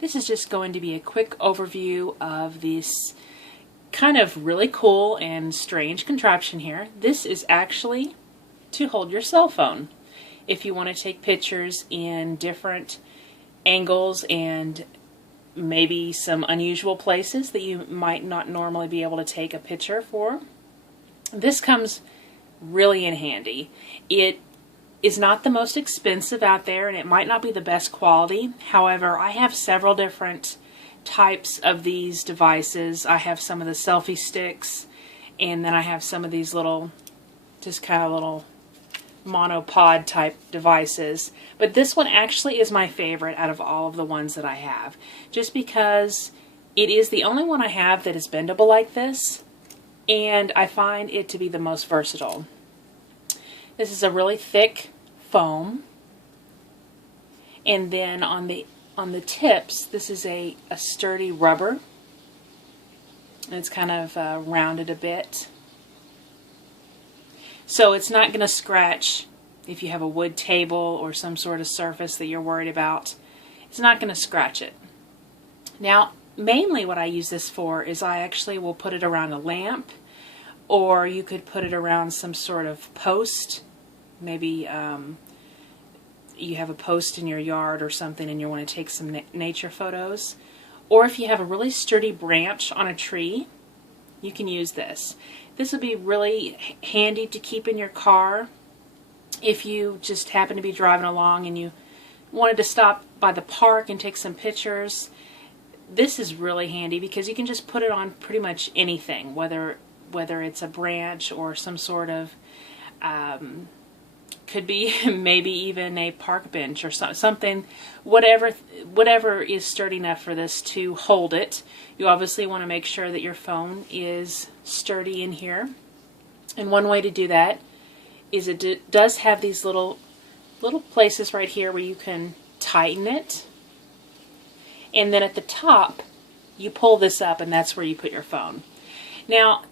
This is just going to be a quick overview of this kind of really cool and strange contraption here. This is actually to hold your cell phone. If you want to take pictures in different angles and maybe some unusual places that you might not normally be able to take a picture for, this comes really in handy. It is not the most expensive out there, and it might not be the best quality. However, I have several different types of these devices. I have some of the selfie sticks, and then I have some of these little, just kind of little monopod type devices. But this one actually is my favorite out of all of the ones that I have, just because it is the only one I have that is bendable like this, and I find it to be the most versatile. This is a really thick foam, and then on the tips, this is a sturdy rubber, and it's kind of rounded a bit, so it's not going to scratch if you have a wood table or some sort of surface that you're worried about. It's not going to scratch it. Now, mainly what I use this for is I actually will put it around a lamp, or you could put it around some sort of post. Maybe you have a post in your yard or something and you want to take some nature photos. Or if you have a really sturdy branch on a tree, you can use this. This would be really handy to keep in your car if you just happen to be driving along and you wanted to stop by the park and take some pictures. This is really handy because you can just put it on pretty much anything, whether it's a branch or some sort of could be maybe even a park bench or something, whatever is sturdy enough for this to hold it. You obviously want to make sure that your phone is sturdy in here, and one way to do that is it does have these little places right here where you can tighten it, and then at the top you pull this up and that's where you put your phone. Now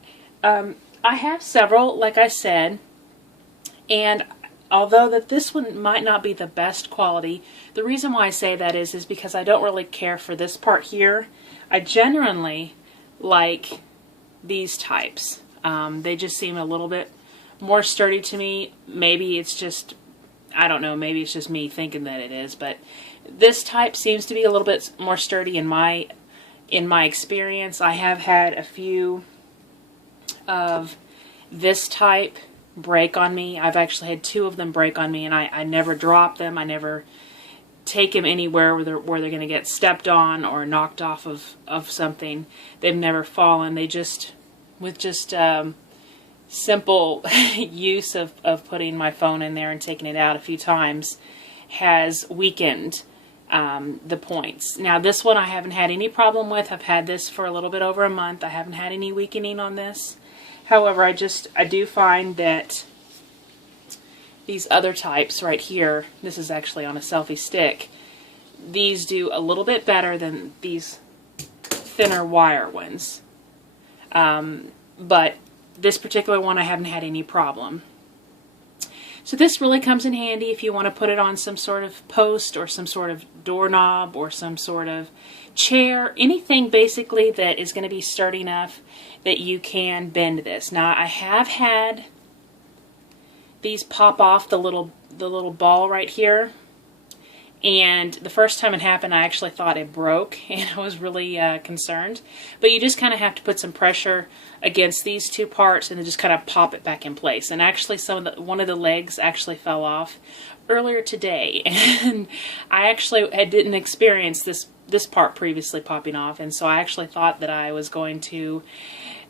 I have several, like I said, and although that this one might not be the best quality, the reason why I say that is because I don't really care for this part here. I genuinely like these types. They just seem a little bit more sturdy to me. Maybe it's just, I don't know, maybe it's just me thinking that it is, but this type seems to be a little bit more sturdy in my experience. I have had a few of this type break on me. I've actually had 2 of them break on me, and I never drop them. I never take them anywhere where they're going to get stepped on or knocked off of something. They've never fallen. They just, with just simple use of putting my phone in there and taking it out a few times, has weakened the points. Now this one I haven't had any problem with. I've had this for a little bit over a month. I haven't had any weakening on this. However, I do find that these other types right here, this is actually on a selfie stick, these do a little bit better than these thinner wire ones. But this particular one I haven't had any problem. So this really comes in handy if you want to put it on some sort of post or some sort of doorknob or some sort of chair, anything basically that is going to be sturdy enough that you can bend this. Now I have had these pop off the little ball right here, and the first time it happened I actually thought it broke, and I was really concerned. But you just kind of have to put some pressure against these 2 parts and then just kind of pop it back in place. And actually one of the legs actually fell off earlier today, and I actually didn't experience this part previously popping off, and so I actually thought that I was going to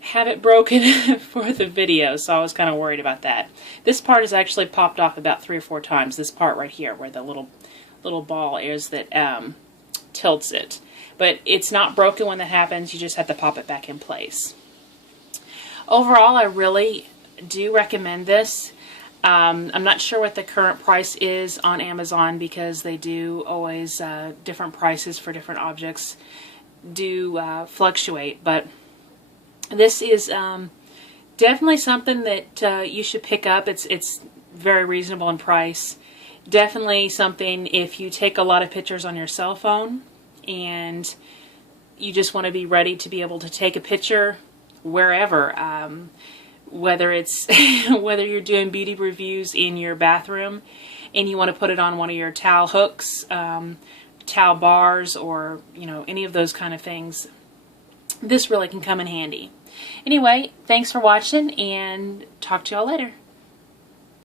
have it broken for the video, so I was kind of worried about that. This part has actually popped off about 3 or 4 times, this part right here where the little ball is that tilts it. But it's not broken when that happens, you just have to pop it back in place. Overall, I really do recommend this. I'm not sure what the current price is on Amazon because they do always, different prices for different objects do fluctuate, but this is definitely something that you should pick up. It's very reasonable in price. Definitely something if you take a lot of pictures on your cell phone and you just want to be ready to be able to take a picture wherever, whether it's whether you're doing beauty reviews in your bathroom and you want to put it on one of your towel hooks, towel bars, or any of those kind of things. This really can come in handy. Anyway, thanks for watching, and talk to y'all later.